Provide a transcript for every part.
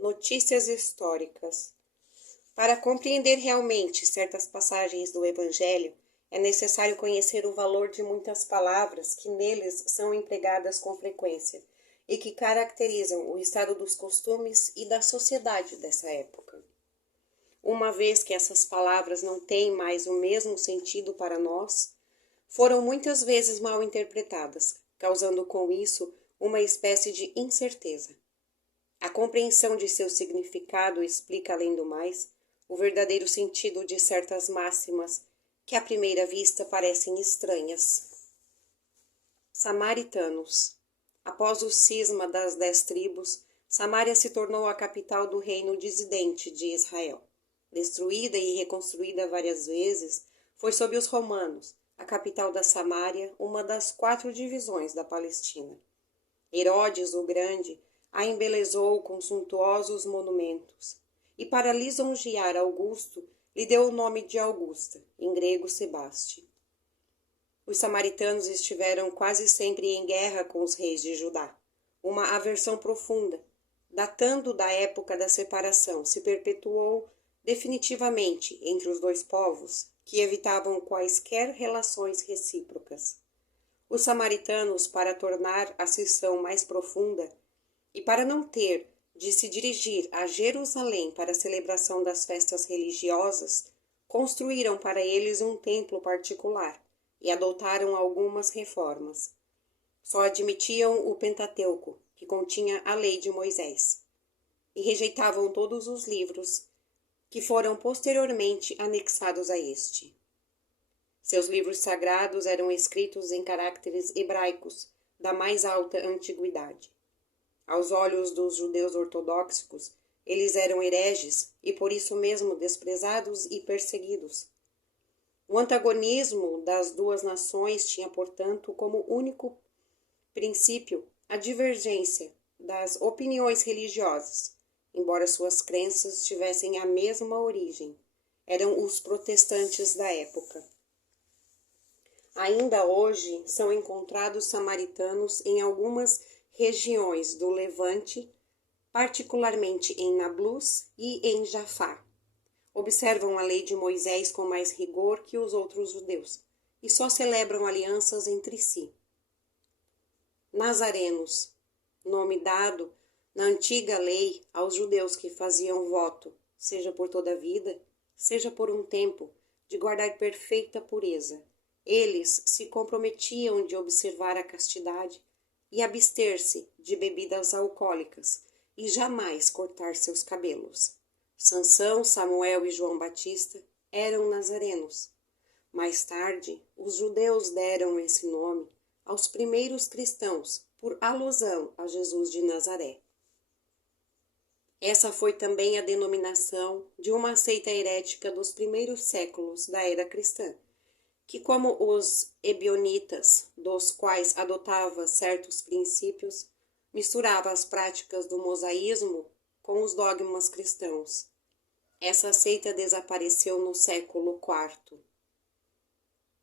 Notícias históricas. Para compreender realmente certas passagens do Evangelho, é necessário conhecer o valor de muitas palavras que neles são empregadas com frequência e que caracterizam o estado dos costumes e da sociedade dessa época. Uma vez que essas palavras não têm mais o mesmo sentido para nós, foram muitas vezes mal interpretadas, causando com isso uma espécie de incerteza. A compreensão de seu significado explica, além do mais, o verdadeiro sentido de certas máximas que à primeira vista parecem estranhas. Samaritanos. Após o cisma das 10 tribos, Samaria se tornou a capital do reino dissidente de Israel. Destruída e reconstruída várias vezes, foi sob os romanos, a capital da Samária, uma das 4 divisões da Palestina. Herodes o Grande a embelezou com suntuosos monumentos, e para lisonjear Augusto, lhe deu o nome de Augusta, em grego Sebaste. Os samaritanos estiveram quase sempre em guerra com os reis de Judá. Uma aversão profunda, datando da época da separação, se perpetuou definitivamente entre os dois povos, que evitavam quaisquer relações recíprocas. Os samaritanos, para tornar a cisão mais profunda, e para não ter de se dirigir a Jerusalém para a celebração das festas religiosas, construíram para eles um templo particular e adotaram algumas reformas. Só admitiam o Pentateuco, que continha a lei de Moisés, e rejeitavam todos os livros que foram posteriormente anexados a este. Seus livros sagrados eram escritos em caracteres hebraicos da mais alta antiguidade. Aos olhos dos judeus ortodoxos, eles eram hereges e por isso mesmo desprezados e perseguidos. O antagonismo das duas nações tinha, portanto, como único princípio a divergência das opiniões religiosas, embora suas crenças tivessem a mesma origem. Eram os protestantes da época. Ainda hoje são encontrados samaritanos em algumas regiões do Levante, particularmente em Nablus e em Jafá. Observam a lei de Moisés com mais rigor que os outros judeus e só celebram alianças entre si. Nazarenos, nome dado na antiga lei aos judeus que faziam voto, seja por toda a vida, seja por um tempo, de guardar perfeita pureza. Eles se comprometiam de observar a castidade e abster-se de bebidas alcoólicas e jamais cortar seus cabelos. Sansão, Samuel e João Batista eram nazarenos. Mais tarde, os judeus deram esse nome aos primeiros cristãos por alusão a Jesus de Nazaré. Essa foi também a denominação de uma seita herética dos primeiros séculos da era cristã, que, como os ebionitas, dos quais adotava certos princípios, misturava as práticas do mosaísmo com os dogmas cristãos. Essa seita desapareceu no século IV.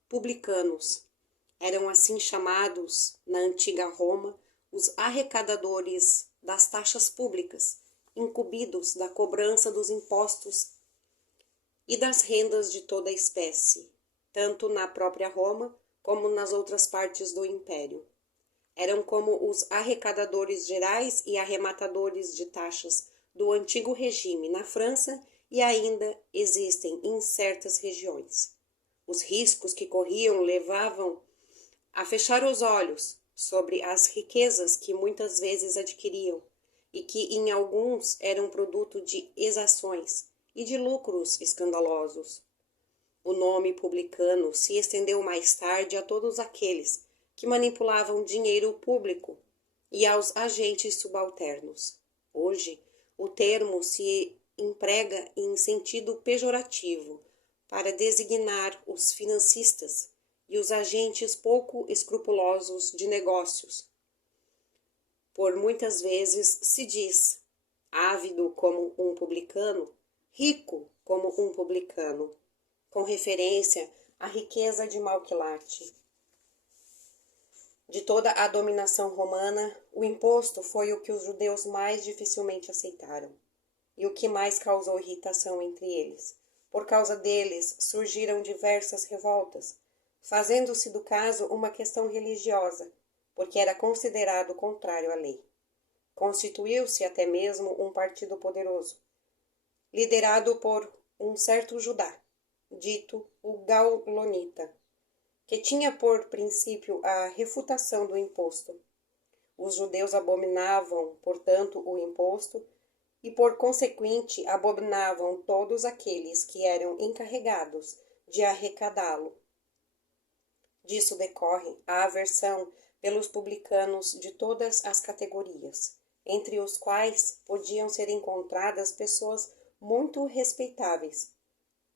Publicanos eram assim chamados, na antiga Roma, os arrecadadores das taxas públicas, incumbidos da cobrança dos impostos e das rendas de toda espécie, tanto na própria Roma como nas outras partes do império. Eram como os arrecadadores gerais e arrematadores de taxas do antigo regime na França e ainda existem em certas regiões. Os riscos que corriam levavam a fechar os olhos sobre as riquezas que muitas vezes adquiriam e que em alguns eram produto de exações e de lucros escandalosos. O nome publicano se estendeu mais tarde a todos aqueles que manipulavam dinheiro público e aos agentes subalternos. Hoje, o termo se emprega em sentido pejorativo para designar os financistas e os agentes pouco escrupulosos de negócios. Por muitas vezes se diz, ávido como um publicano, rico como um publicano, com referência à riqueza de Malquilate. De toda a dominação romana, o imposto foi o que os judeus mais dificilmente aceitaram. e o que mais causou irritação entre eles. Por causa deles surgiram diversas revoltas, fazendo-se do caso uma questão religiosa, porque era considerado contrário à lei. Constituiu-se até mesmo um partido poderoso, liderado por um certo Judá, dito o Gaulonita, que tinha por princípio a refutação do imposto. Os judeus abominavam, portanto, o imposto e, por consequente, abominavam todos aqueles que eram encarregados de arrecadá-lo. Disso decorre a aversão pelos publicanos de todas as categorias, entre os quais podiam ser encontradas pessoas muito respeitáveis,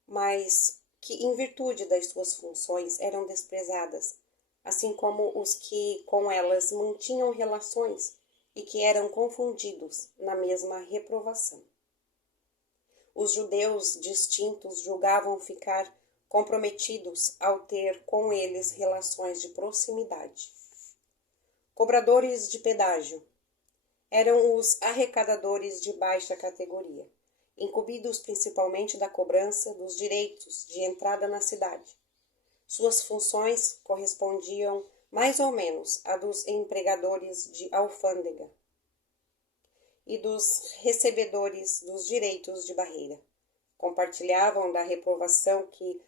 mas que, em virtude das suas funções, eram desprezadas, assim como os que com elas mantinham relações e que eram confundidos na mesma reprovação. Os judeus distintos julgavam ficar comprometidos ao ter com eles relações de proximidade. Cobradores de pedágio eram os arrecadadores de baixa categoria, incumbidos principalmente da cobrança dos direitos de entrada na cidade. Suas funções correspondiam mais ou menos à dos empregadores de alfândega e dos recebedores dos direitos de barreira. Compartilhavam da reprovação que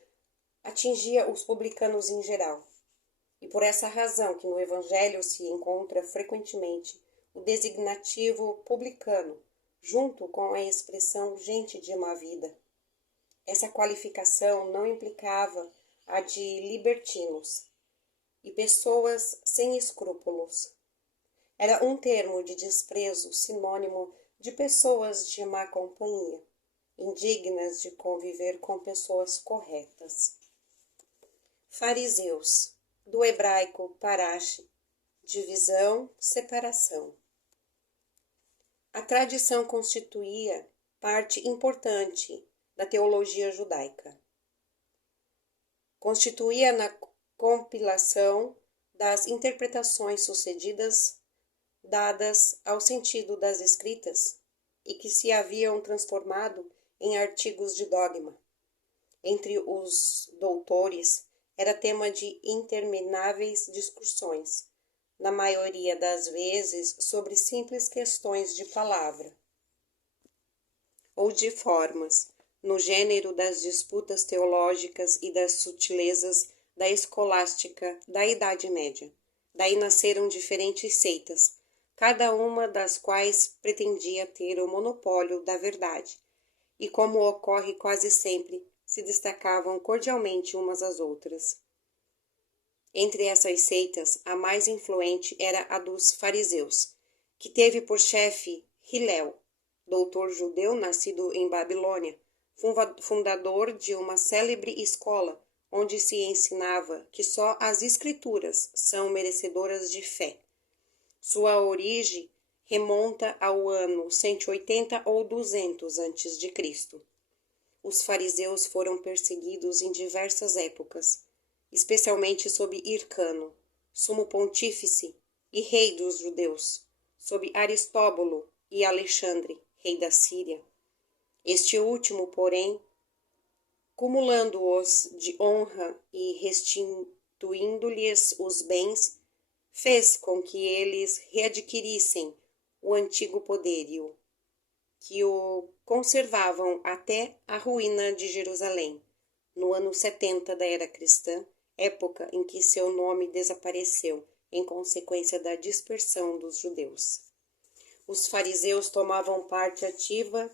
atingia os publicanos em geral, e por essa razão que no Evangelho se encontra frequentemente o designativo publicano, junto com a expressão gente de má vida. Essa qualificação não implicava a de libertinos e pessoas sem escrúpulos. Era um termo de desprezo sinônimo de pessoas de má companhia, indignas de conviver com pessoas corretas. Fariseus, do hebraico parash, divisão, separação. A tradição constituía parte importante da teologia judaica. Constituía na compilação das interpretações sucedidas dadas ao sentido das escritas e que se haviam transformado em artigos de dogma. Entre os doutores era tema de intermináveis discussões, na maioria das vezes sobre simples questões de palavra ou de formas, no gênero das disputas teológicas e das sutilezas da escolástica da Idade Média. Daí nasceram diferentes seitas, cada uma das quais pretendia ter o monopólio da verdade, e como ocorre quase sempre, se destacavam cordialmente umas às outras. Entre essas seitas, a mais influente era a dos fariseus, que teve por chefe Hilel, doutor judeu nascido em Babilônia, fundador de uma célebre escola, onde se ensinava que só as escrituras são merecedoras de fé. Sua origem remonta ao ano 180 ou 200 a.C. Os fariseus foram perseguidos em diversas épocas, especialmente sob Hircano, sumo pontífice e rei dos judeus, sob Aristóbulo e Alexandre, rei da Síria. Este último, porém, cumulando-os de honra e restituindo-lhes os bens, fez com que eles readquirissem o antigo poderio, que o conservavam até a ruína de Jerusalém, no ano 70 da era cristã, época em que seu nome desapareceu em consequência da dispersão dos judeus. Os fariseus tomavam parte ativa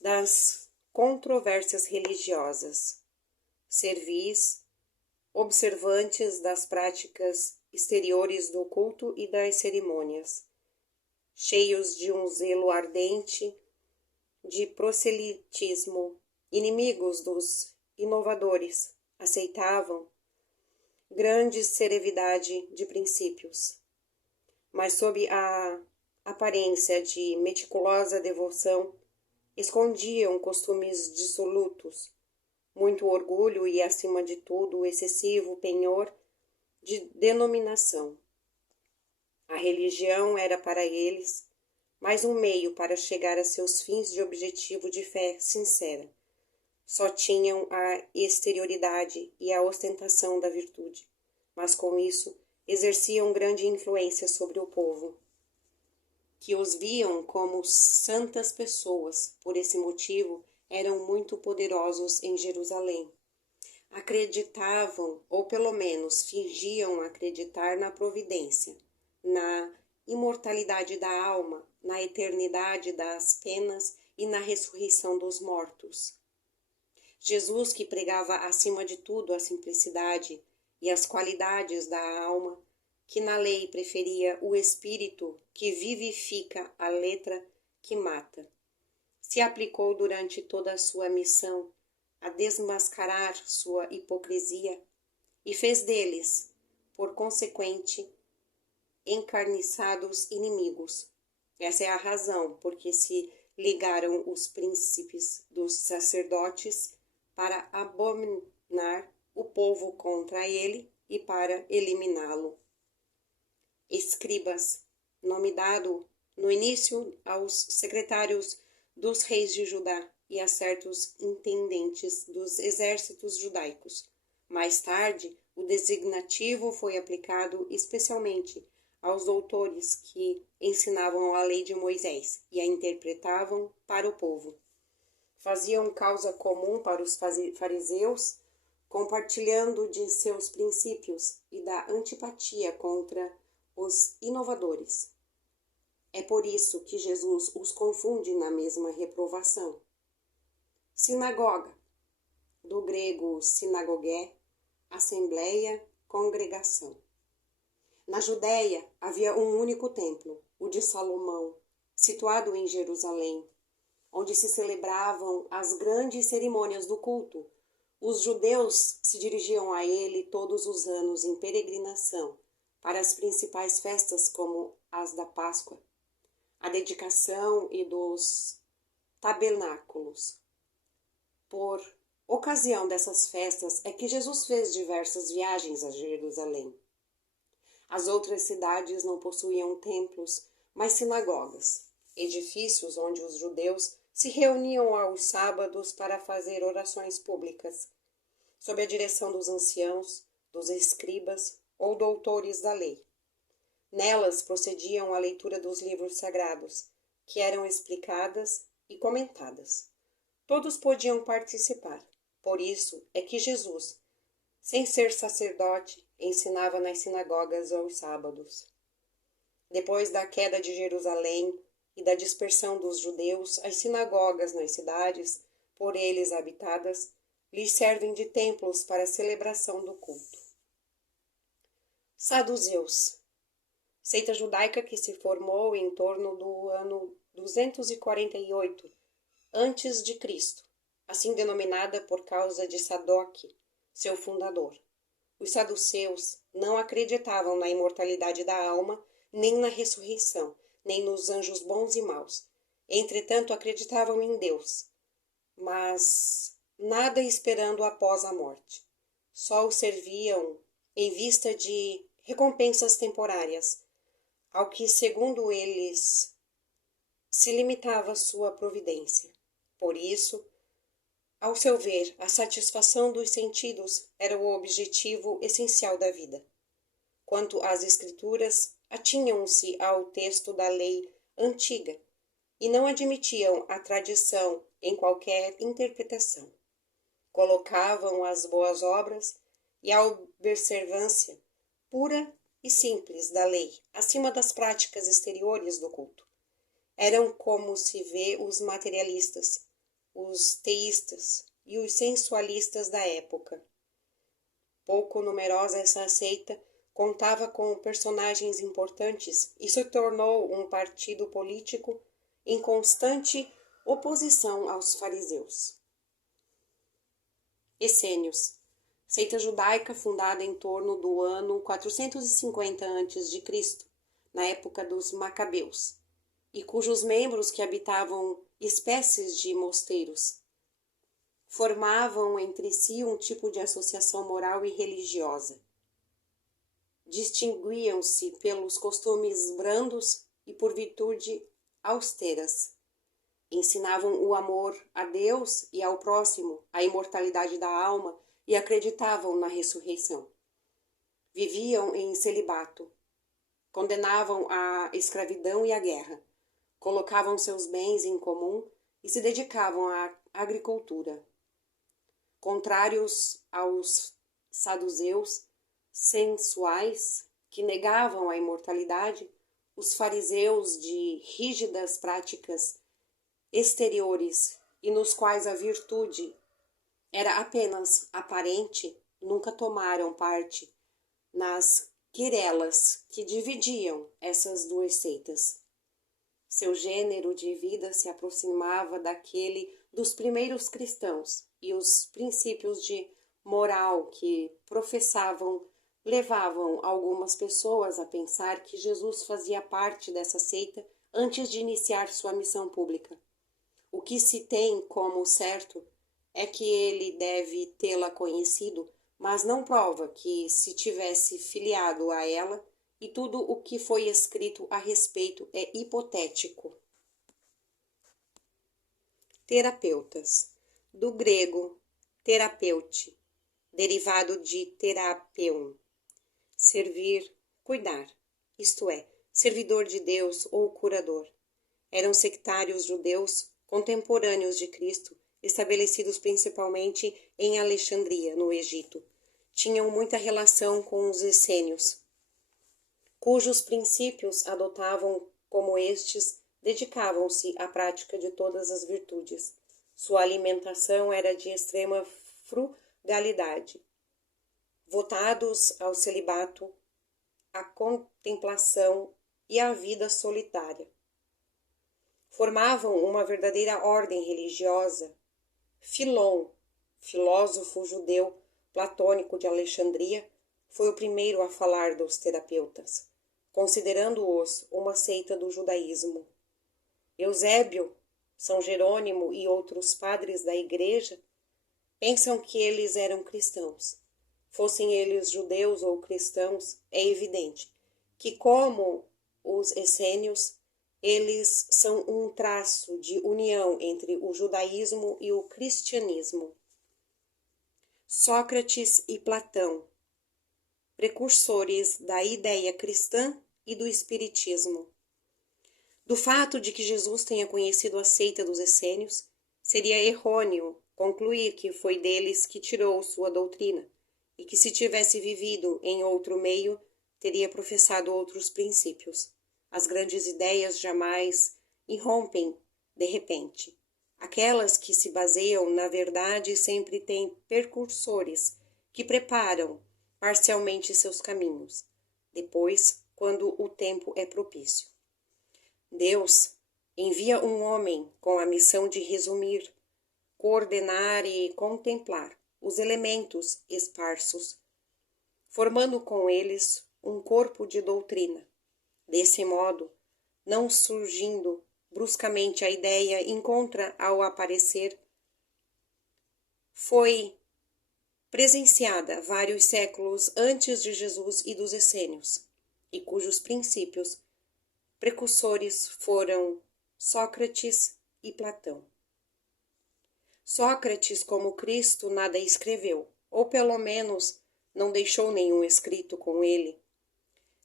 das controvérsias religiosas, servis, observantes das práticas exteriores do culto e das cerimônias, cheios de um zelo ardente de proselitismo, inimigos dos inovadores, aceitavam grande severidade de princípios, mas sob a aparência de meticulosa devoção, escondiam costumes dissolutos, muito orgulho e, acima de tudo, o excessivo penhor de denominação. A religião era para eles mas um meio para chegar a seus fins de objetivo de fé sincera. Só tinham a exterioridade e a ostentação da virtude, mas com isso exerciam grande influência sobre o povo, que os viam como santas pessoas. Por esse motivo, eram muito poderosos em Jerusalém. Acreditavam, ou pelo menos fingiam acreditar na providência, na imortalidade da alma, na eternidade das penas e na ressurreição dos mortos. Jesus, que pregava acima de tudo a simplicidade e as qualidades da alma, que na lei preferia o espírito que vivifica a letra que mata, se aplicou durante toda a sua missão a desmascarar sua hipocrisia e fez deles, por consequente, encarniçados inimigos. Essa é a razão por que se ligaram os príncipes dos sacerdotes para abominar o povo contra ele e para eliminá-lo. Escribas, nome dado no início aos secretários dos reis de Judá e a certos intendentes dos exércitos judaicos. Mais tarde, o designativo foi aplicado especialmente aos doutores que ensinavam a lei de Moisés e a interpretavam para o povo. Faziam causa comum para os fariseus, compartilhando de seus princípios e da antipatia contra os inovadores. É por isso que Jesus os confunde na mesma reprovação. Sinagoga, do grego sinagogé, assembleia, congregação. Na Judéia havia um único templo, o de Salomão, situado em Jerusalém, onde se celebravam as grandes cerimônias do culto. Os judeus se dirigiam a ele todos os anos em peregrinação para as principais festas como as da Páscoa, a dedicação e dos tabernáculos. Por ocasião dessas festas é que Jesus fez diversas viagens a Jerusalém. As outras cidades não possuíam templos, mas sinagogas, edifícios onde os judeus se reuniam aos sábados para fazer orações públicas, sob a direção dos anciãos, dos escribas ou doutores da lei. Nelas procediam a leitura dos livros sagrados, que eram explicadas e comentadas. Todos podiam participar. Por isso é que Jesus, sem ser sacerdote, ensinava nas sinagogas aos sábados. Depois da queda de Jerusalém e da dispersão dos judeus, as sinagogas nas cidades, por eles habitadas, lhes servem de templos para a celebração do culto. Saduceus, seita judaica que se formou em torno do ano 248 antes de Cristo, assim denominada por causa de Sadoc, seu fundador. Os saduceus não acreditavam na imortalidade da alma, nem na ressurreição, nem nos anjos bons e maus. Entretanto, acreditavam em Deus, mas nada esperando após a morte. Só o serviam em vista de recompensas temporárias, ao que, segundo eles, se limitava sua providência. Por isso, ao seu ver, a satisfação dos sentidos era o objetivo essencial da vida. Quanto às escrituras, atinham-se ao texto da lei antiga e não admitiam a tradição em qualquer interpretação. Colocavam as boas obras e a observância pura e simples da lei acima das práticas exteriores do culto. Eram como se vê os materialistas, os teístas e os sensualistas da época. Pouco numerosa essa seita, contava com personagens importantes e se tornou um partido político em constante oposição aos fariseus. Essênios, seita judaica fundada em torno do ano 450 a.C., na época dos Macabeus, e cujos membros, que habitavam espécies de mosteiros, formavam entre si um tipo de associação moral e religiosa. Distinguiam-se pelos costumes brandos e por virtude austeras. Ensinavam o amor a Deus e ao próximo, a imortalidade da alma e acreditavam na ressurreição. Viviam em celibato. Condenavam a escravidão e a guerra. Colocavam seus bens em comum e se dedicavam à agricultura. Contrários aos saduceus sensuais que negavam a imortalidade, os fariseus de rígidas práticas exteriores e nos quais a virtude era apenas aparente, nunca tomaram parte nas querelas que dividiam essas duas seitas. Seu gênero de vida se aproximava daquele dos primeiros cristãos e os princípios de moral que professavam levavam algumas pessoas a pensar que Jesus fazia parte dessa seita antes de iniciar sua missão pública. O que se tem como certo é que ele deve tê-la conhecido, mas não prova que se tivesse filiado a ela, e tudo o que foi escrito a respeito é hipotético. Terapeutas. Do grego terapeute, derivado de terapeuon, servir, cuidar, isto é, servidor de Deus ou curador. Eram sectários judeus contemporâneos de Cristo, estabelecidos principalmente em Alexandria, no Egito. Tinham muita relação com os essênios, cujos princípios adotavam como estes, dedicavam-se à prática de todas as virtudes. Sua alimentação era de extrema frugalidade. Votados ao celibato, à contemplação e à vida solitária. Formavam uma verdadeira ordem religiosa. Filon, filósofo judeu platônico de Alexandria, foi o primeiro a falar dos terapeutas, considerando-os uma seita do judaísmo. Eusébio, São Jerônimo e outros padres da Igreja pensam que eles eram cristãos. Fossem eles judeus ou cristãos, é evidente que, como os essênios, eles são um traço de união entre o judaísmo e o cristianismo. Sócrates e Platão, precursores da ideia cristã e do espiritismo. Do fato de que Jesus tenha conhecido a seita dos essênios, seria errôneo concluir que foi deles que tirou sua doutrina, e que se tivesse vivido em outro meio, teria professado outros princípios. As grandes ideias jamais irrompem de repente. Aquelas que se baseiam na verdade sempre têm percursores que preparam parcialmente seus caminhos, depois, quando o tempo é propício. Deus envia um homem com a missão de resumir, coordenar e contemplar os elementos esparsos, formando com eles um corpo de doutrina. Desse modo, não surgindo bruscamente a ideia encontra ao aparecer, foi presenciada vários séculos antes de Jesus e dos essênios, e cujos princípios precursores foram Sócrates e Platão. Sócrates, como Cristo, nada escreveu, ou pelo menos não deixou nenhum escrito com ele.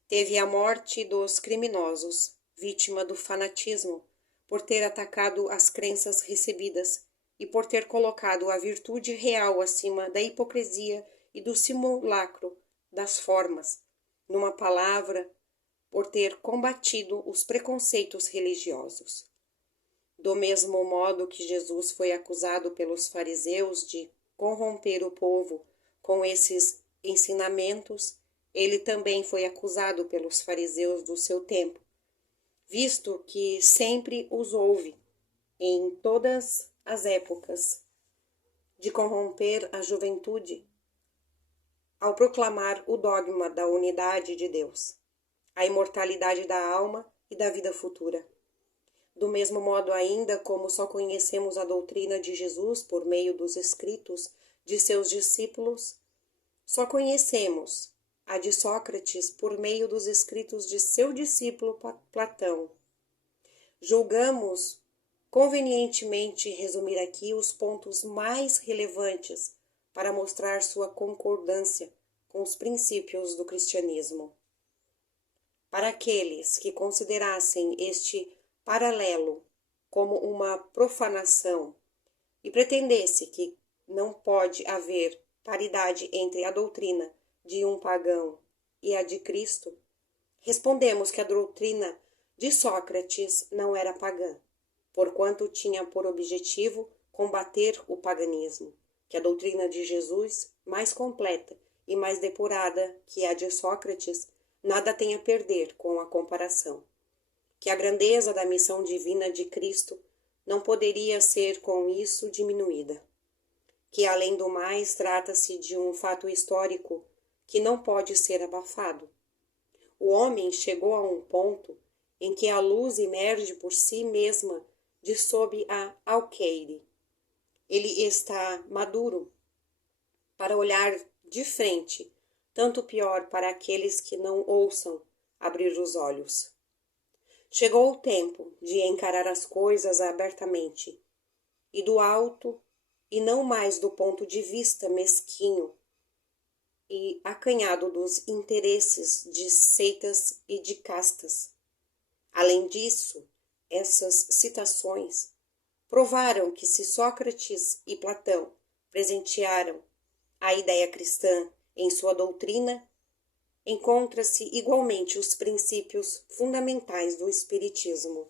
Teve a morte dos criminosos, vítima do fanatismo, por ter atacado as crenças recebidas e por ter colocado a virtude real acima da hipocrisia e do simulacro das formas. Numa palavra, por ter combatido os preconceitos religiosos. Do mesmo modo que Jesus foi acusado pelos fariseus de corromper o povo com esses ensinamentos, ele também foi acusado pelos fariseus do seu tempo, visto que sempre os houve, em todas as épocas, de corromper a juventude ao proclamar o dogma da unidade de Deus, a imortalidade da alma e da vida futura. Do mesmo modo ainda como só conhecemos a doutrina de Jesus por meio dos escritos de seus discípulos, só conhecemos a de Sócrates por meio dos escritos de seu discípulo Platão. julgamos convenientemente resumir aqui os pontos mais relevantes para mostrar sua concordância com os princípios do cristianismo. Para aqueles que considerassem este paralelo como uma profanação e pretendesse que não pode haver paridade entre a doutrina de um pagão e a de Cristo, respondemos que a doutrina de Sócrates não era pagã, porquanto tinha por objetivo combater o paganismo, que a doutrina de Jesus, mais completa e mais depurada que a de Sócrates, nada tem a perder com a comparação, que a grandeza da missão divina de Cristo não poderia ser com isso diminuída, que além do mais trata-se de um fato histórico que não pode ser abafado. O homem chegou a um ponto em que a luz emerge por si mesma de sob a alqueire. Ele está maduro para olhar de frente, tanto pior para aqueles que não ouçam abrir os olhos. Chegou o tempo de encarar as coisas abertamente, e do alto, e não mais do ponto de vista mesquinho e acanhado dos interesses de seitas e de castas. Além disso, essas citações provaram que se Sócrates e Platão presentearam a ideia cristã em sua doutrina, encontra-se igualmente os princípios fundamentais do espiritismo.